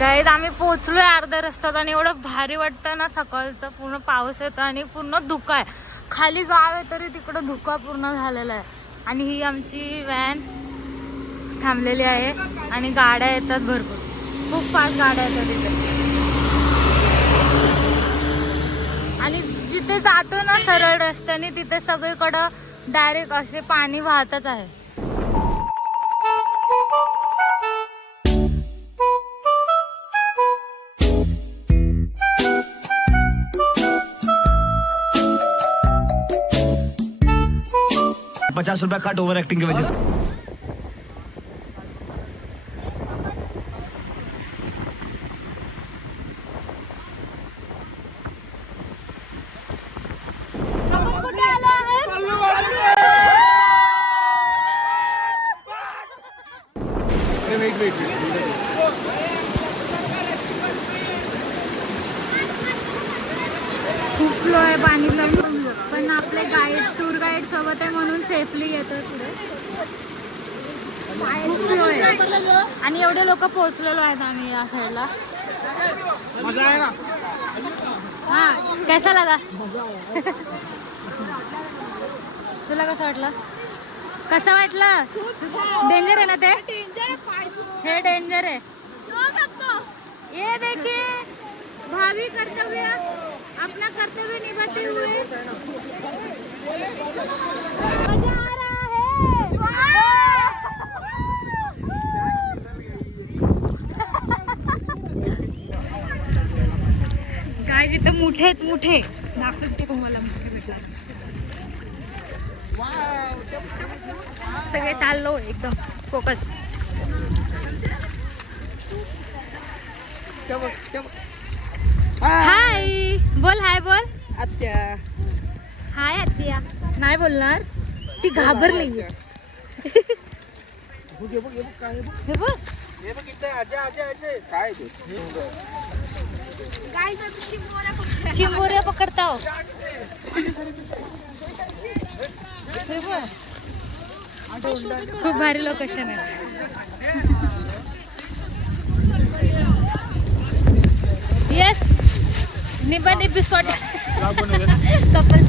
गाईत आम्ही पोहोचलोय अर्ध्या रस्त्यात आणि एवढं भारी वाटतं ना सकाळचं. पूर्ण पाऊस येतो आणि पूर्ण धुका आहे. खाली गाव आहे तरी तिकडं धुका पूर्ण झालेला आहे. आणि ही आमची व्हॅन थांबलेली आहे आणि गाड्या येतात भरपूर. खूप फास्ट गाड्या येतात तिथे. आणि जिथे जातो ना सरळ रस्त्याने तिथे सगळीकडं डायरेक्ट असे पाणी वाहतच आहे. पचास रुपया कट ओवर एक्टिंग की वजह से कुठे आलो आहे खूप फ्लो आहे पाणी पण आपले गाईड टूर गाईड सोबत आहे म्हणून सेफली येतो पुढे. आणि एवढे लोक पोहोचलेलो आहेत आम्ही या साईडला हा कैसा लगा तुला कसं वाटलं? कसं वाटलं? डेंजर आहे ना ते? हे डेंजर आहे. ये देखिए भावी कर्तव्य अपना कर्तव्य निभाते हुए. गाय जिथं मोठे आहेत मोठे. दाखवते तुम्हाला मोठे भेटला सगळे चाललो एकदम. फोकस हाय बोल हाय बोल. हाय आत्या. नाही बोलणार. ती घाबरली. हे बघ चिंबोऱ्या पकडताव हे बघ. खूप भारी लोकेशन आहे येस निबा निबिस्कॉट कपल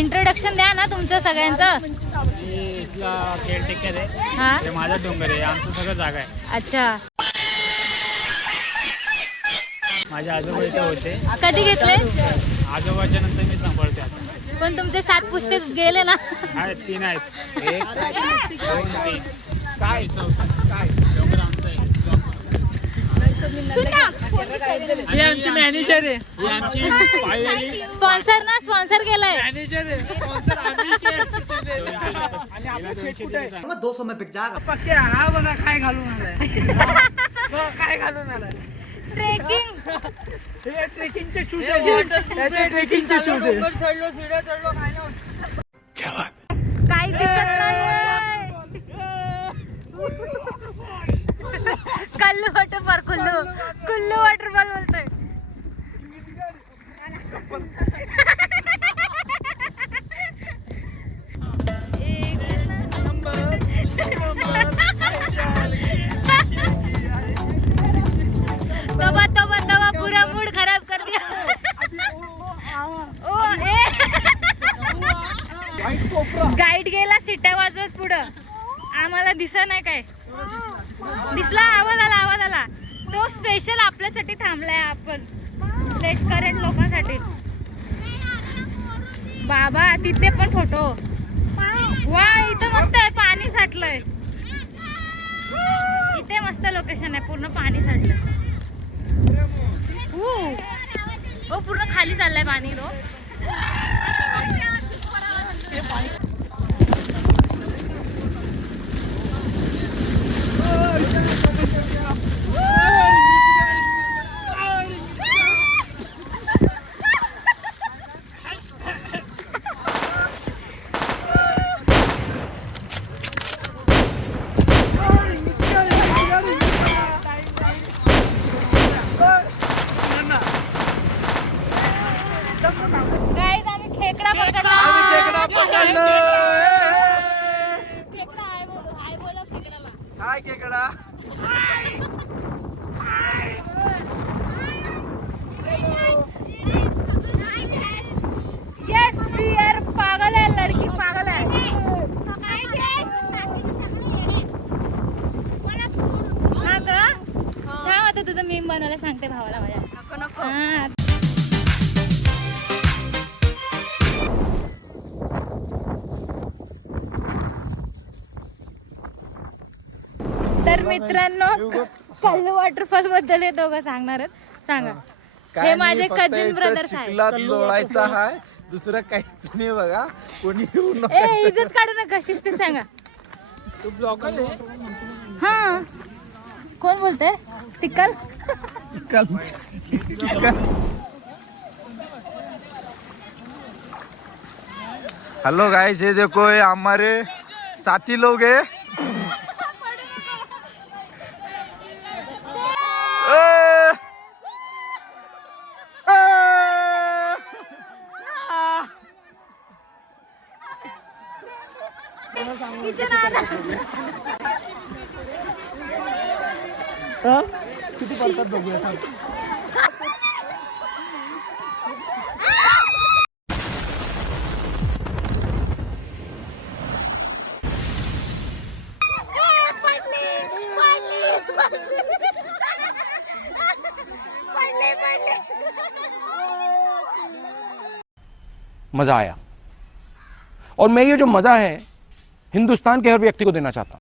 इंट्रोडक्शन द्या ना तुमचं सगळ्यांचं. मी इथला केअरटेकर आहे. हा. हे माझा डोंगर आहे. आमचं सगळं जागा आहे. अच्छा. माझे आजोबा इथे होते. कधी घेतले? आजोबाच्या नंतर मी सांभाळते आता. पण तुमचे सात पुस्तक गेले ना. तीन आहेत. एक दोन तीन. काय चौथं? काय ही आमची मॅनेजर आहे. ही आमची पाळलेली स्पॉन्सर ना स्पॉन्सर केलाय. मॅनेजर आहे. स्पॉन्सर आणि आपलं शेट कुठे आहे? दो सौ में पिक जाएगा पक्के हा बघा काय घालून आलाय. बघा, काय घालून आलाय. ट्रेकिंग हे ट्रेकिंगचे शूज आहे ट्रेकिंगचे शूज आहे कल्लू वॉटरफॉल कुल्लू. कुल्लू वॉटरफॉल बोलतोय. तोबा तोबा तोबा पूरा मूड खराब कर दिया. ओ ए. गाईड गेला सिट्या वाजवत पुढं. आम्हाला दिसत नाही काय? दिसला आवाज आला आवाज आला. तो स्पेशल आपल्यासाठी थांबलाय आपण. लेट करंट लोकांसाठी. बाबा तिथे पण फोटो वा इथं मस्त आहे पाणी साठलंय. इथे मस्त लोकेशन आहे पूर्ण पाणी साठलंय. हो पूर्ण खाली चाललाय पाणी तो गाईज आम्ही खेकडा पकडला खेकडा पकडलो खेकडा आहे बोलो आहे बोलो खेकडाला हाय खेकडा वी आर पागल आहे लडकी पागल आहे. हा का? थांब आता तुझं मी बनवायला सांगते भावाला माझ्या. तर मित्रांनो कल्लू वॉटरफॉलबद्दल हे दोघं सांगणार आहेत. सांगा. हे. माझे कझिन ब्रदर्स आहेत चिखलात लोळायचा हाय. दुसरं काहीच नाही बघा. कोणी येऊ नको. ए इज्जत काढू नका शिस्त सांगा. हा. कोण बोलतंय? तिकल? हेलो गाइस ये देखो ये हमारे साथी लोग हैं. मज़ा आया। और मैं ये जो मज़ा है हिंदुस्तान के हर व्यक्ति को देना चाहता हूँ।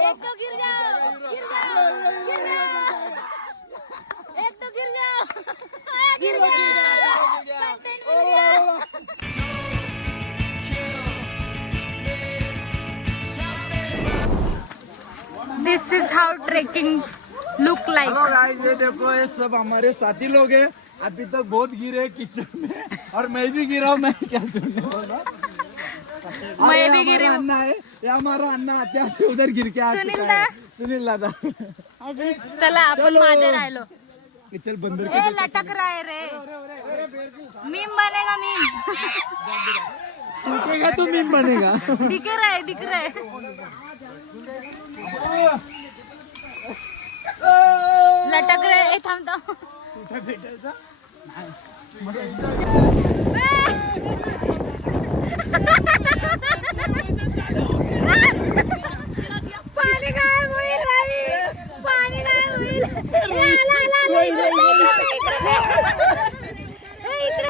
एक तो गिर जाओ गिर जाओ गिर जाओ एक तो गिर जाओ गिर जाओ कंटेंट मिल गया this is how trekking look like ये देखो ये सब हमारे साथी लोग हैं। अभी तक बहुत गिरे किचन में और मैं भी गिरा हूँ मैं क्या मैं भी गिरी हूँ। अन्ना है ये हमारा अन्ना आते आते उधर गिर के आ सुनील चुका दा? है सुनील दादा। अजून चला आपण चलो. माझे राहिलो। कि चल बंदर ए लटक रहा है रे। मीम बनेगा मीम। के तू मीम बनेगा। दिख रहा है दिख रहा है। लटक रहा है ए, थांब थांब पाणी काय होईल रावी पाणी काय होईल ए, आला, आला, आला, इकडे, इकडे, इकडे, इकडे. ए, इकडे.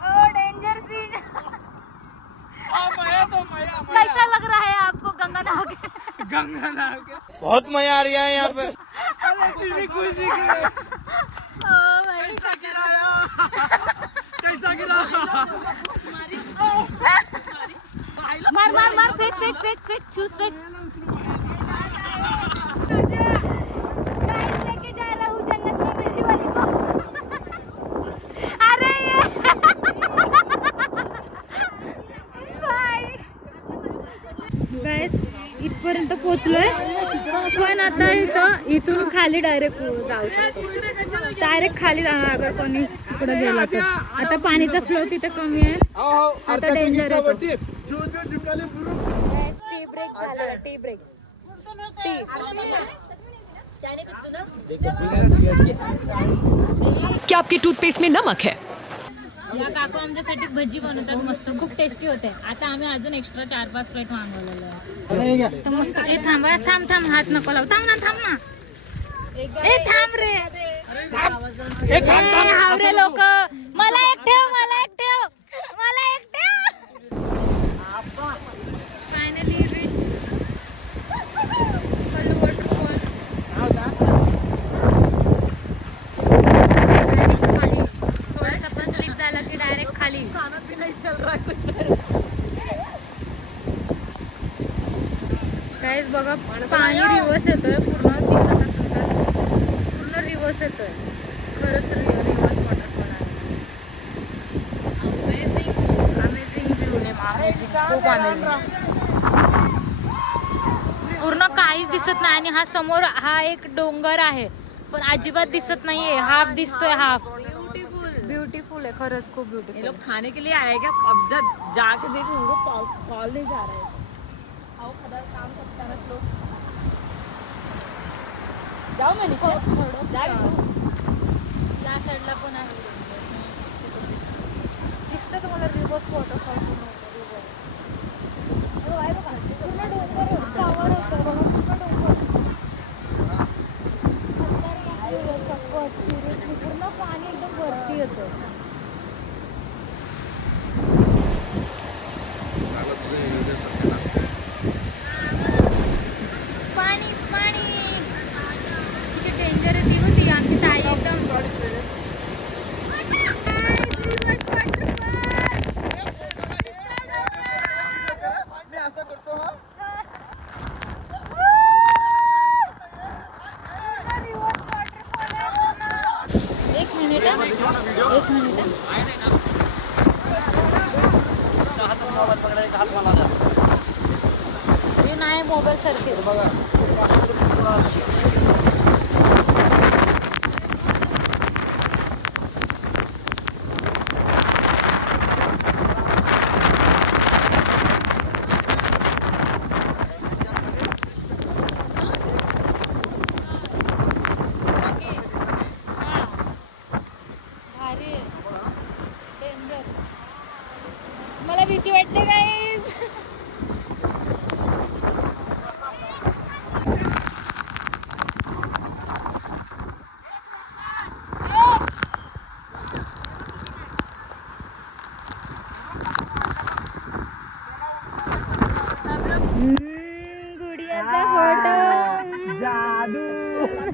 ओ डेंजर सीन कैसा लग रहा है आपको गंगा नहा के बहुत मजा आ रहा है यहाँ पे ओ भाई कैसा गिरा मार मार मार फेंक फेंक फेंक फेंक शूज फेंक गाइस लेके जा रहा हूँ जन्नत में मेरी वाली को अरे! ये बाय गाइस इथपर्यंत पोहोचलोय. पण आता इथं इथून खाली डायरेक्ट जाऊ शकतो. डायरेक्ट खाली जाणार अगर कोणी तिकडे गेला तर. आता पाणीचा फ्लो तिथे कमी आहे. आता डेंजर येतो जो जो जिंकाले टी ब्रेक झाला टी ब्रेक टी क्या आपके टूथपेस्ट में नमक है? या काकू आमच्यासाठी भजी बनवतात मस्त. खूप टेस्टी होते. आता आम्ही अजून एक्स्ट्रा चार पाच प्लेट मागवलेलो आहे तर मस्त. ए थांब ए, थांब थांब. हात नको लावू. थांब ना थांब ना. ए थांब रे. ए हावरे लोक. मला एक बघा पाणी रिवर्स येतोय पूर्ण दिसत असेल तर पूर्ण रिवर्स येतोय खरंच रिवर्स वॉटरफॉल आहे अमेझिंग व्ह्यू आहे अमेझिंग खूप अमेझिंग पूर्ण काहीच दिसत नाही आणि हा समोर हा एक डोंगर आहे. पण अजिबात दिसत नाहीये. हाफ़ दिसतोय हाफ़ ब्युटिफुल आहे. खरंच खूप ये ब्युटिफुल लोग खाने के लिए आए क्या? अब जब जाके देखो उनको कॉल नहीं जा रहा है। आओ खदार काम करता है लोग। जाओ मैं नीचे। हूँ। या साईडला पण आहे? दिसतं तुम्हाला रिव्हर्स वॉटरफॉल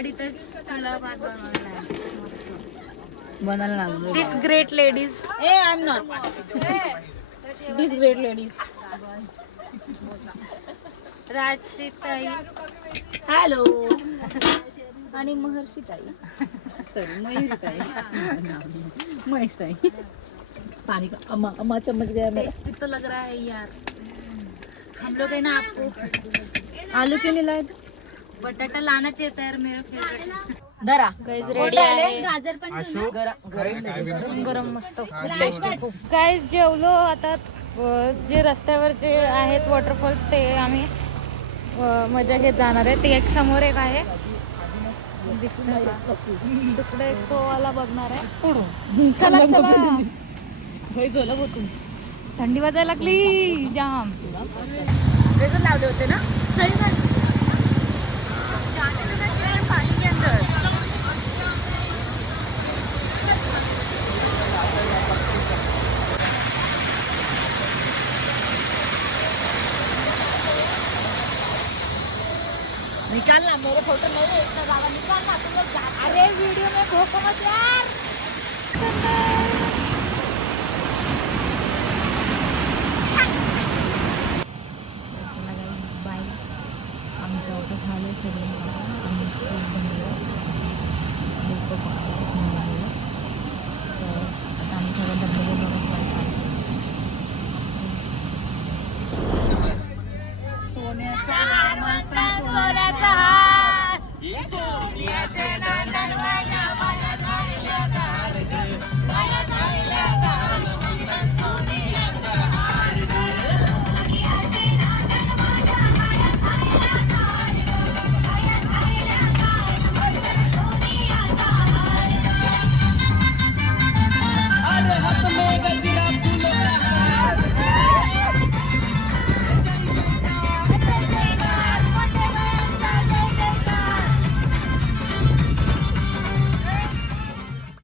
गाडीतच लागलो this great ladies A I am not this great ladies राजश्रीताई hello आणि महर्षी ताई सॉरी मयुरी ताई महेश ताई पानी का अम्मा अम्मा चम्मच गया मेरा टेस्टी तो लग रहा है यार. हम लोग है ना आपको आलू क्यों नहीं लाए बटाटा लाना चाहिए था यार मेरा फेवरेट धरा. रेडी आहे. गाजर पण गरम गरम मस्त. टेस्टी खूप. गाईज जेवलो. आता जे रस्त्यावरचे आहेत वॉटरफॉल्स ते आम्ही मजा घेत जाणार आहे. ते एक समोर एक आहे. तिकडे एक तो वाला बघणार आहे. चला चला. होय झालं बघ तू थंडी वाजायला लागली. जाम. लावले होते ना? सही में जाने देना क्या है पानी के अंदर निकाल ना मेरे फोटो नहीं इतना ज्यादा निकाल ना तुम लोग जा अरे वीडियो में भोको मत यार.